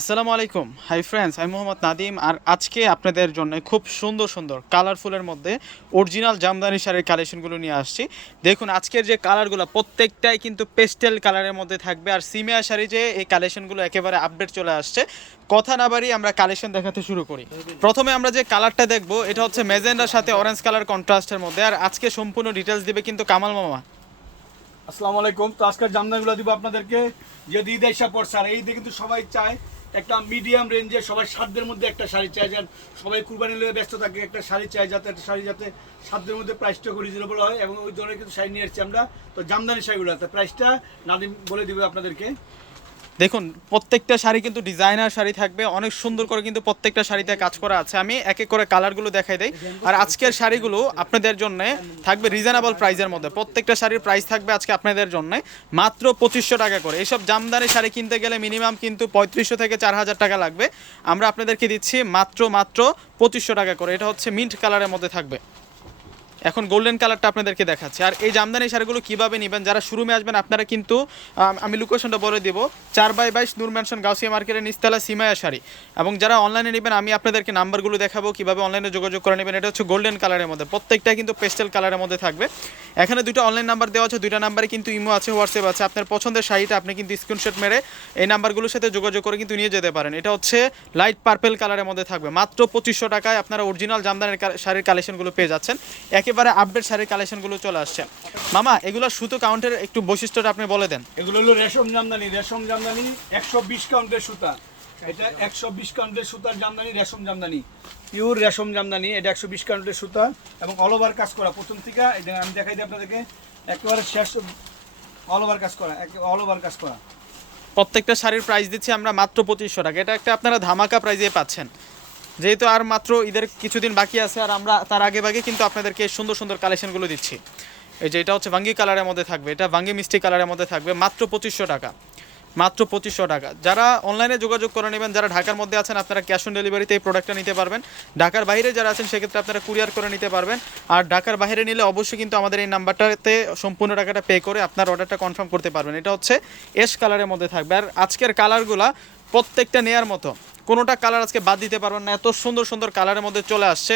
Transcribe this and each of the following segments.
আসসালামু আলাইকুম। Hi friends আমি মোহাম্মদ নাদিম আর আজকে আপনাদের জন্য খুব সুন্দর সুন্দর কালারফুলের মধ্যে অরিজিনাল জামদানি শাড়ির কালেকশনগুলো নিয়ে আসছি। দেখুন, আজকের যে কালারগুলো প্রত্যেকটাই কিন্তু পেস্টেল কালারের মধ্যে থাকবে আর সিমিয়া শাড়ি যে এই কালেকশনগুলো একেবারে আপডেট চলে আসছে। কথা না বাড়ি আমরা কালেকশন দেখাতে শুরু করি। প্রথমে আমরা যে কালারটা দেখব, এটা হচ্ছে মেজেন্ডার সাথে অরেঞ্জ কালার কন্ট্রাস্টের মধ্যে। আর আজকে সম্পূর্ণ ডিটেলস দিবে কিন্তু কামাল মামা। আসসালামু আলাইকুম। তো আজকের জামদানিগুলো দিব আপনাদেরকে। যে ঈদ এসা পড়ছে, আর দিয়ে কিন্তু সবাই চায় একটা মিডিয়াম রেঞ্জে সবাই সাধ্যের মধ্যে একটা শাড়ি চাই যান সবাই কুরবানি নিয়ে ব্যস্ত থাকে, একটা শাড়ি চাই যাতে, একটা শাড়ি যাতে সাধ্যের মধ্যে প্রাইসটা রিজনেবল হয় এবং ওই ধরনের কিন্তু শাড়ি নিয়ে এসেছি আমরা। তো জামদানি শাড়িগুলো আছে প্রাইসটা নাদিম বলে দেবে আপনাদেরকে। দেখুন, প্রত্যেকটা শাড়ি কিন্তু ডিজাইনার শাড়ি থাকবে, অনেক সুন্দর করে কিন্তু প্রত্যেকটা শাড়িতে কাজ করা আছে। আমি এক এক করে কালারগুলো দেখাই দেই। আর আজকের শাড়িগুলো আপনাদের জন্য থাকবে রিজনেবল প্রাইসের মধ্যে। প্রত্যেকটা শাড়ির প্রাইস থাকবে আজকে আপনাদের জন্য। মাত্র পঁচিশশো টাকা করে। এইসব জামদানি শাড়ি কিনতে গেলে মিনিমাম কিন্তু পঁয়ত্রিশশো থেকে চার হাজার টাকা লাগবে। আমরা আপনাদেরকে দিচ্ছি মাত্র মাত্র পঁচিশশো টাকা করে। এটা হচ্ছে মিন্ট কালারের মধ্যে থাকবে। এখন গোল্ডেন কালারটা আপনাদেরকে দেখাচ্ছি। আর এই জামদানি শাড়িগুলো কীভাবে নেবেন, যারা শুরুমে আসবেন, আপনারা কিন্তু, আমি লোকেশনটা বলে দেবো। চার বাই বাইশ নূর ম্যানশন গাউসিয়া মার্কেটের নিস্তালা সিমায়া শাড়ি। এবং যারা অনলাইনে নেবেন, আমি আপনাদেরকে নাম্বারগুলো দেখাবো, কীভাবে অনলাইনে যোগাযোগ করে নেবেন। এটা হচ্ছে গোল্ডেন কালারের মধ্যে। প্রত্যেকটা কিন্তু পেস্টেল কালারের মধ্যে থাকবে। এখানে দুটো অনলাইন নাম্বার দেওয়া আছে, দুইটা নাম্বারে কিন্তু ইমো আছে হোয়াটসঅ্যাপ আছে। আপনার পছন্দের শাড়িটা আপনি কিন্তু স্ক্রিনশট মেরে এই নাম্বারগুলোর সাথে যোগাযোগ করে কিন্তু নিয়ে যেতে পারেন। এটা হচ্ছে লাইট পার্পেল কালারের মধ্যে থাকবে। মাত্র পঁচিশশো টাকায় আপনারা অরিজিনাল জামদানির শাড়ির কালেকশনগুলো পেয়ে যাচ্ছেন। একেবারে আপডেট শাড়ির কালেকশনগুলো চলে আসছে। মামা, এগুলো সুতো কাউন্টের একটু বৈশিষ্ট্যটা আপনি বলে দেন। এগুলো হলো রেশম জামদানি। রেশম জামদানি একশো বিশ কাউন্টের সুতা। এটা একশো বিশ কাউন্টের সুতার জামদানি, রেশম জামদানি। পিওর রেশম জামদানি, এটা একশো বিশ কাউন্টের সুতা এবং অল ওভার কাজ করা। প্রথম থেকে আমি দেখাই দিই আপনাদেরকে, একেবারে শেষ অল ওভার কাজ করা অল ওভার কাজ করা। প্রত্যেকটা শাড়ির প্রাইস দিচ্ছি আমরা মাত্র পঁচিশশো টাকা। এটা একটা আপনারা ধামাকা প্রাইজে পাচ্ছেন। যেহেতু আর মাত্র ঈদের কিছুদিন বাকি আছে আর আমরা তার আগে ভাগে কিন্তু আপনাদেরকে সুন্দর সুন্দর কালেকশনগুলো দিচ্ছি। এই যে এটা হচ্ছে ভাঙ্গি কালারের মধ্যে থাকবে, এটা ভাঙ্গি মিষ্টি কালারের মধ্যে থাকবে, মাত্র পঁচিশশো টাকা। মাত্র পঁচিশশো টাকা। যারা অনলাইনে যোগাযোগ করে নেবেন, যারা ঢাকার মধ্যে আছেন, আপনারা ক্যাশ অন ডেলিভারিতে এই প্রোডাক্টটা নিতে পারবেন। ঢাকার বাইরে যারা আছেন, সেক্ষেত্রে আপনারা কুরিয়ার করে নিতে পারবেন। আর ঢাকার বাইরে নিলে অবশ্যই কিন্তু আমাদের এই নাম্বারটাতে সম্পূর্ণ টাকাটা পে করে আপনার অর্ডারটা কনফার্ম করতে পারবেন। এটা হচ্ছে এস কালারের মধ্যে থাকবে। আর আজকের কালারগুলা প্রত্যেকটা নেয়ার মতো। কোনোটা কালার আজকে বাদ দিতে পারবেন না। এত সুন্দর সুন্দর কালারের মধ্যে চলে আসছে।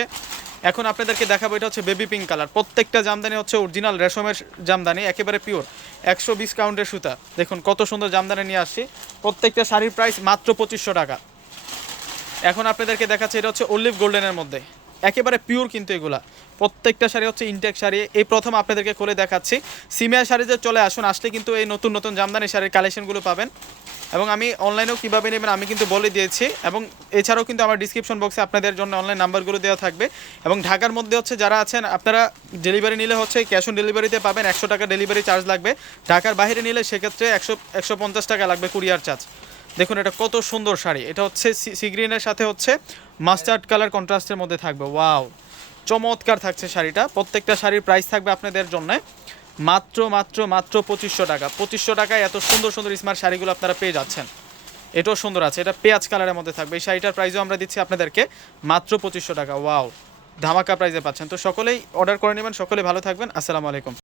এখন আপনাদেরকে দেখাবো এটা হচ্ছে বেবি পিঙ্ক কালার প্রত্যেকটা জামদানি হচ্ছে অরিজিনাল রেশমের জামদানি, একেবারে পিওর একশো বিশ কাউন্টের সুতা। দেখুন কত সুন্দর জামদানি নিয়ে আসছি। প্রত্যেকটা শাড়ির প্রাইস মাত্র পঁচিশশো টাকা। এখন আপনাদেরকে দেখাচ্ছে এটা হচ্ছে অলিভ গোল্ডেনের মধ্যে। একেবারে পিওর কিন্তু এগুলা। প্রত্যেকটা শাড়ি হচ্ছে ইনটেক শাড়ি। এই প্রথম আপনাদেরকে খুলে দেখাচ্ছি। সিমিয়া শাড়িতে চলে আসুন, আসলে কিন্তু এই নতুন নতুন জামদানি শাড়ির কালেকশনগুলো পাবেন। এবং আমি অনলাইনেও কীভাবে নেবেন আমি কিন্তু বলে দিয়েছি। এবং এছাড়াও কিন্তু আমার ডিসক্রিপশন বক্সে আপনাদের জন্য অনলাইন নাম্বারগুলো দেওয়া থাকবে। এবং ঢাকার মধ্যে হচ্ছে যারা আছেন, আপনারা ডেলিভারি নিলে হচ্ছে ক্যাশ অন ডেলিভারিতে পাবেন একশো টাকা ডেলিভারি চার্জ লাগবে। ঢাকার বাইরে নিলে সেক্ষেত্রে একশো একশো পঞ্চাশ টাকা লাগবে কুরিয়ার চার্জ দেখুন এটা কত সুন্দর শাড়ি। এটা হচ্ছে সি- সি সাথে হচ্ছে মাস্টার্ড কালার কন্ট্রাস্টের মধ্যে থাকবে। ওয়াও চমৎকার থাকছে শাড়িটা। প্রত্যেকটা শাড়ির প্রাইস থাকবে আপনাদের জন্য। মাত্র মাত্র মাত্র পঁচিশশো টাকা। পঁচিশশো টাকায় এত সুন্দর সুন্দর স্মার্ট শাড়িগুলো আপনারা পেয়ে যাচ্ছেন। এটাও সুন্দর আছে, এটা পেঁয়াজ কালারের মধ্যে থাকবে। এই শাড়িটার প্রাইসও আমরা দিচ্ছি আপনাদেরকে মাত্র পঁচিশশো টাকা। ওয়াও ধামাকা প্রাইজে পাচ্ছেন। তো সকলেই অর্ডার করে নেবেন, সকলে ভালো থাকবেন। আসসালামু আলাইকুম।